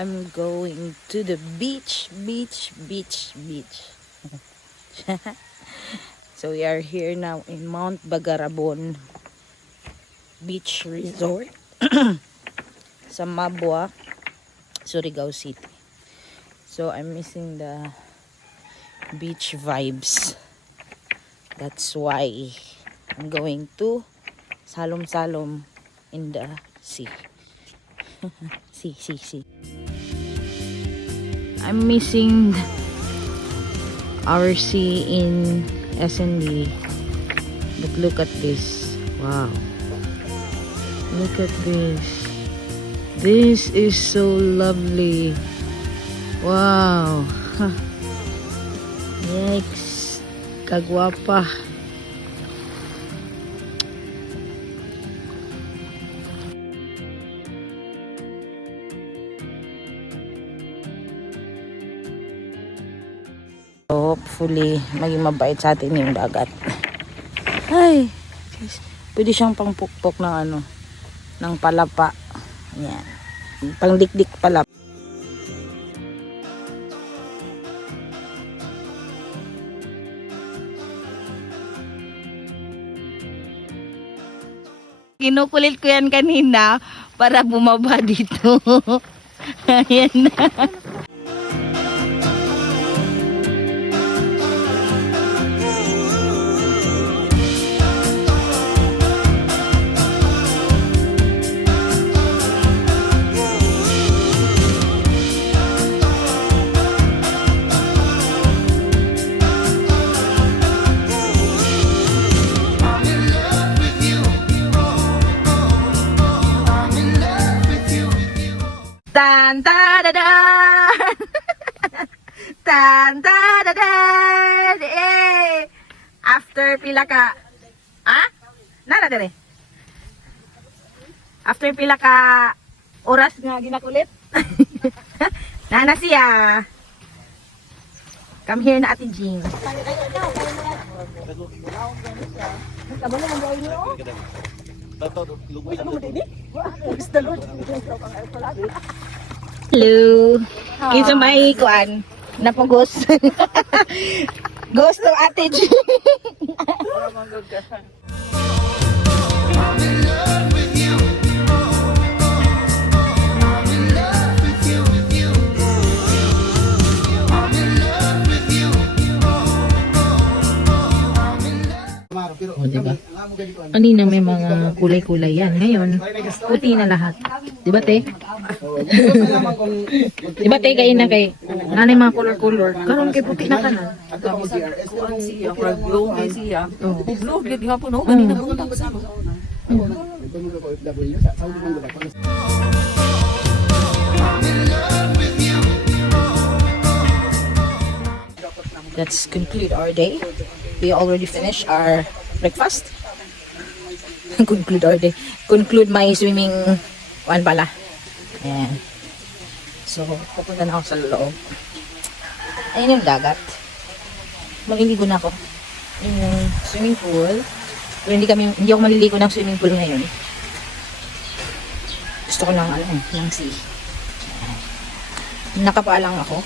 I'm going to the beach. So we are here now in Mount Bagarabon Beach Resort sa Mabwa, Surigao City. So I'm missing the beach vibes. That's why I'm going to Salom-Salom in the sea. See. I'm missing our sea in SND. But look at this. Wow. Look at this. This is so lovely. Wow. Huh. Yikes. Kagwapa. Hopefully, maging mabait sa atin yung dagat. Ay, pwede siyang pangpukpok ng ng palapa. Yan. Pangdikdik palapa. Kinukulit ko yan kanina para bumaba dito. Ayan na. Tan ta da da tan ta da da eh after pila ka nana dire after pila ka oras nga ginakulit nana siya come here na Ate Jean. Hello. Kinsa may kuan napugos. Gusto Ate G. O, diba? Kanina may mga kulay-kulay yan. Ngayon, puti na lahat. Diba, te? Diba, te? Kayo na kay nanay mga color-color. Karoon kay puti na ka na. Blue kay siya. Blue, gid nga po, no? Kanina po tapos ako. Let's conclude our day. We already finished our breakfast. Conclude our day. Conclude my swimming one pala. Ayan. So, pupunta na ako sa loob. Ayun yung dagat. Maliligo na ako. Yung swimming pool. Pero hindi ako maliligo ng swimming pool ngayon. Gusto ko ng sea. Nakapaalang ako.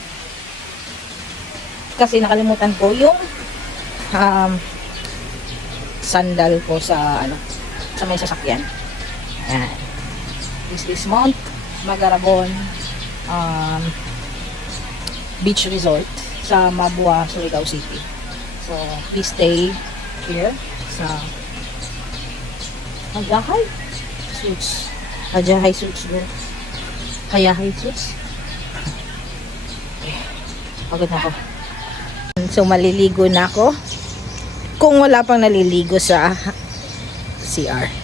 Kasi nakalimutan ko yung sandal ko sa sa may sasakyan. Ayan. This is Mount Magarabon Beach Resort sa Mabua, Surigao City. So, we stay here sa Hayahay Suits. Hayahay Suits bro. Hayahay Suits. Okay. Pagod na ako. So, maliligo na ako. Kung wala pang naliligo sa CR.